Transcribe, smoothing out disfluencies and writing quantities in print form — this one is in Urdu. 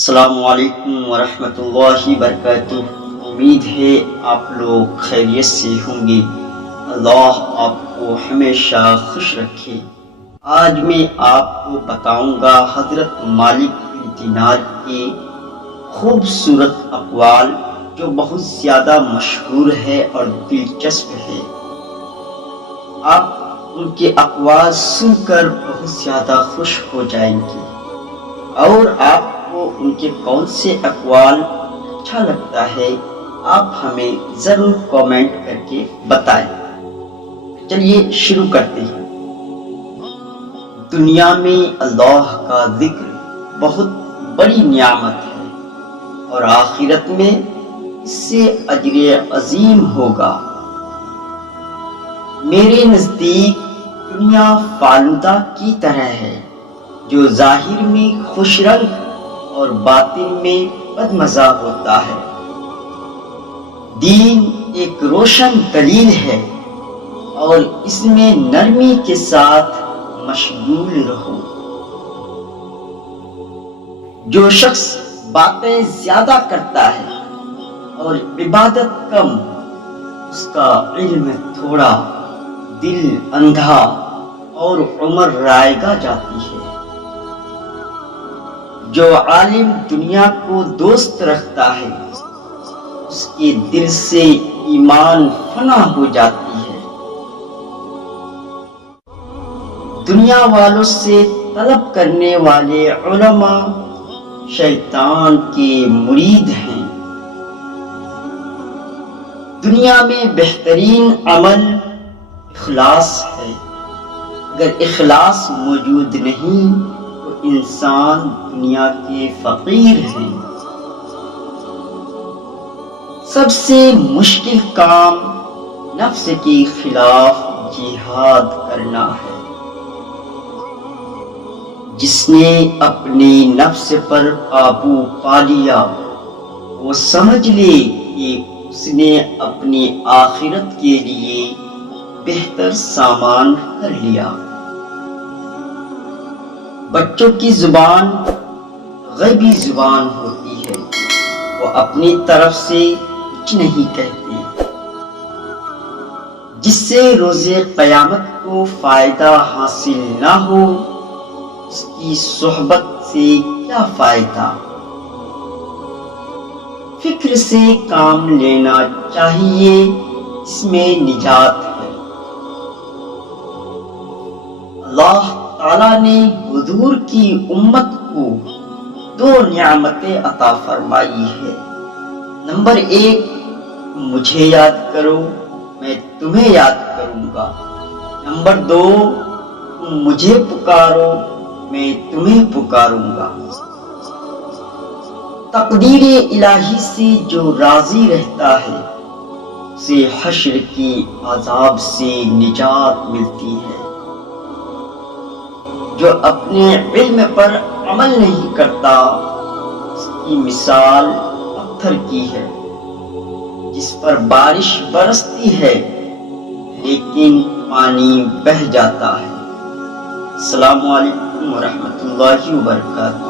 السلام علیکم ورحمۃ اللہ وبرکاتہ۔ امید ہے آپ لوگ خیریت سے ہوں گے۔ اللہ آپ کو ہمیشہ خوش رکھے۔ آج میں آپ کو بتاؤں گا حضرت مالک بن دینار کے خوبصورت اقوال جو بہت زیادہ مشہور ہے اور دلچسپ ہے۔ آپ ان کے اقوال سن کر بہت زیادہ خوش ہو جائیں گے، اور آپ کو ان کے کون سے اقوال اچھا لگتا ہے آپ ہمیں ضرور کامنٹ کر کے بتائیں۔ چلیے شروع کرتے ہیں۔ دنیا میں اللہ کا ذکر بہت بڑی نعمت ہے، اور آخرت میں اس سے اجر عظیم ہوگا۔ میرے نزدیک دنیا فالودہ کی طرح ہے، جو ظاہر میں خوش رنگ اور باطن میں بدمزہ ہوتا ہے۔ دین ایک روشن دلیل ہے، اور اس میں نرمی کے ساتھ مشغول رہو۔ جو شخص باتیں زیادہ کرتا ہے اور عبادت کم، اس کا علم تھوڑا، دل اندھا اور عمر رائگاں جاتی ہے۔ جو عالم دنیا کو دوست رکھتا ہے، اس کے دل سے ایمان فنا ہو جاتی ہے۔ دنیا والوں سے طلب کرنے والے علماء شیطان کے مرید ہیں۔ دنیا میں بہترین عمل اخلاص ہے۔ اگر اخلاص موجود نہیں تو انسان دنیا کے فقیر ہیں۔ سب سے مشکل کام نفس کے خلاف جہاد کرنا ہے۔ جس نے اپنی نفس پر قابو پا لیا، وہ سمجھ لے کہ اس نے اپنی آخرت کے لیے بہتر سامان کر لیا۔ بچوں کی زبان غیبی زبان ہوتی ہے، وہ اپنی طرف سے کچھ نہیں کہتے۔ جس سے روز قیامت کو فائدہ حاصل نہ ہو، اس کی صحبت سے کیا فائدہ۔ فکر سے کام لینا چاہیے، اس میں نجات ہے۔ اللہ تعالیٰ نے حضور کی امت کو 2 نعمتیں عطا فرمائی ہے۔ نمبر 1، مجھے یاد کرو، میں تمہیں یاد کروں گا۔ نمبر 2، مجھے پکارو، میں تمہیں پکاروں گا۔ تقدیر الہی سے جو راضی رہتا ہے، اسے حشر کی عذاب سے نجات ملتی ہے۔ جو اپنے علم پر عمل نہیں کرتا، اس کی مثال پتھر کی ہے، جس پر بارش برستی ہے لیکن پانی بہہ جاتا ہے۔ السلام علیکم ورحمۃ اللہ وبرکاتہ۔